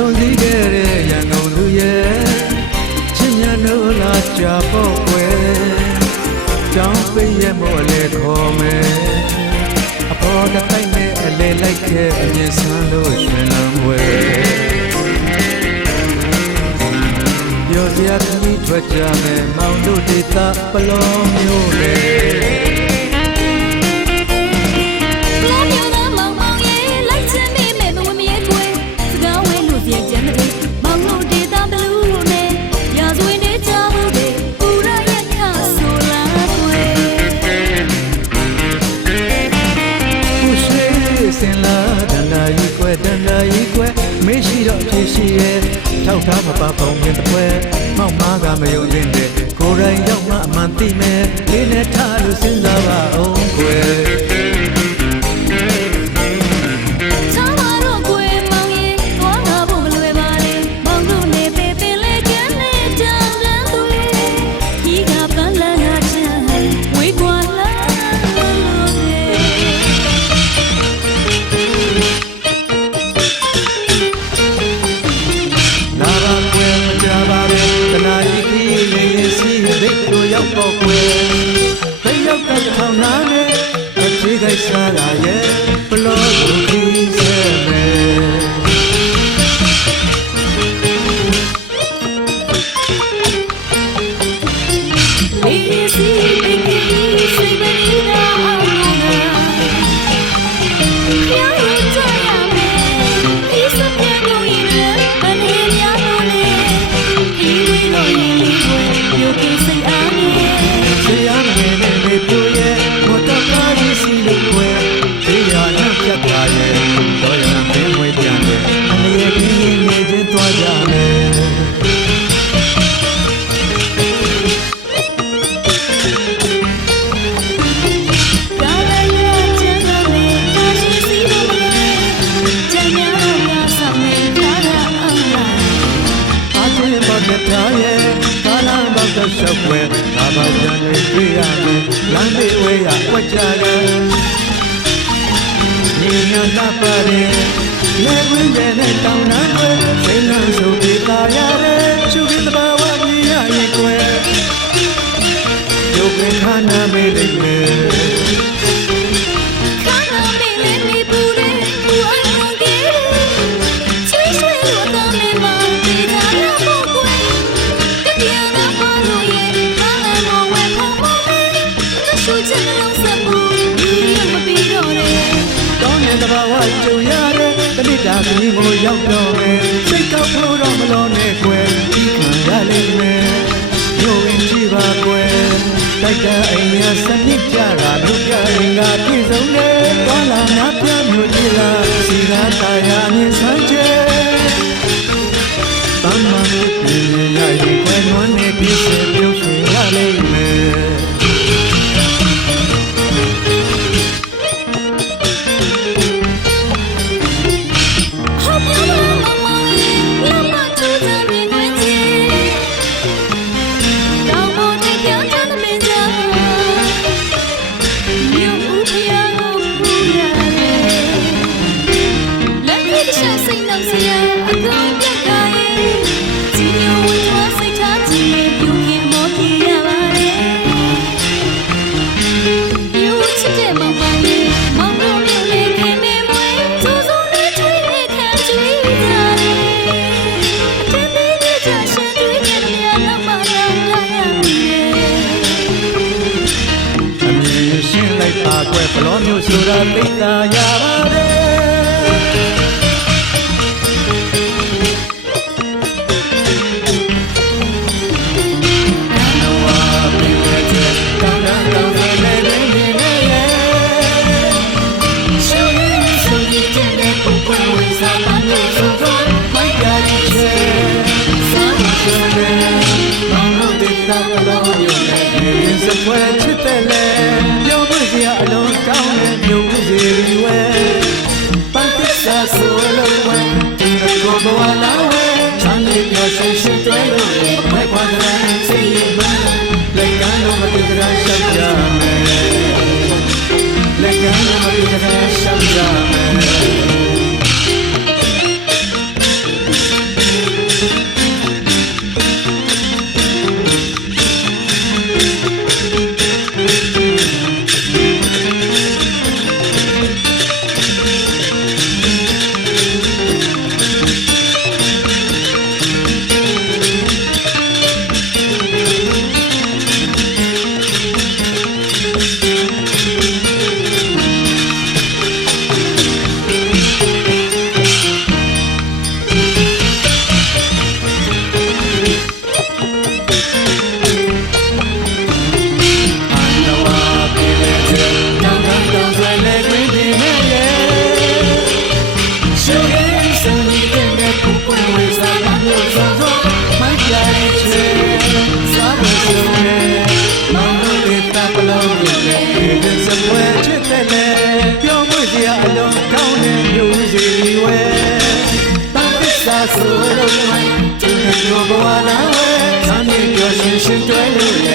စွန်စည်းခဲ့တဲ့ရန်ကုန်လူရဲ့ချစ်မြတ်လို့လားကြာပေါ့ွယ်ကြောင်းပိတ်ရမို့လဲခေါ်မယ်အပေါ်ကတိုက်နဲ့အလဲလိုက်ခဲ့အမြင်ဆန်းလို့ရွှင်လန်းွယ်ပြောစရာတည်းထွက်ကြမယ်မောင်တို့ဒေသပလောမျိုးလေ ထားမပါပုံမြင်တဲ့ပွဲမောက်မားကမယုံရင်တဲ့ကိုယ်တိုင်ရောက်မှအမှန်သိမယ် နာလှပါရဲလေခွင်းတဲ့တောင်နာွယ်စိတ်လန်းစုပ်ပြေသာရတဲ့ရှုခင်းတဘာဝကြီးရရဲ့ကွယ်ယုတ်ခင်းခါနာမေးလိုက်မယ် ဘာဝကြုံရတဲ့တမိတာကင်းကိုရောက်တော့မယ်စိတ်ကောက်လို့တော့မလို့နဲ့ကွယ်ဒီခံရလိမ့်မယ်ရိုးရင်ကြည့်ပါကွယ်တိုက်တာအိမ်ရစနစ်ကြတာမြို့ပြရင်ကပြည့်စုံတယ်သွားလာများပြမြို့ကြီးလားစီသာတာယာမြင်ဆန်းကျဲ Lo mio sulla vita, كان عندها الشمس ဝဲတကယ်ဘဝနာဝဲသာမြေကျော်ရှင်ရှင်တွဲလို့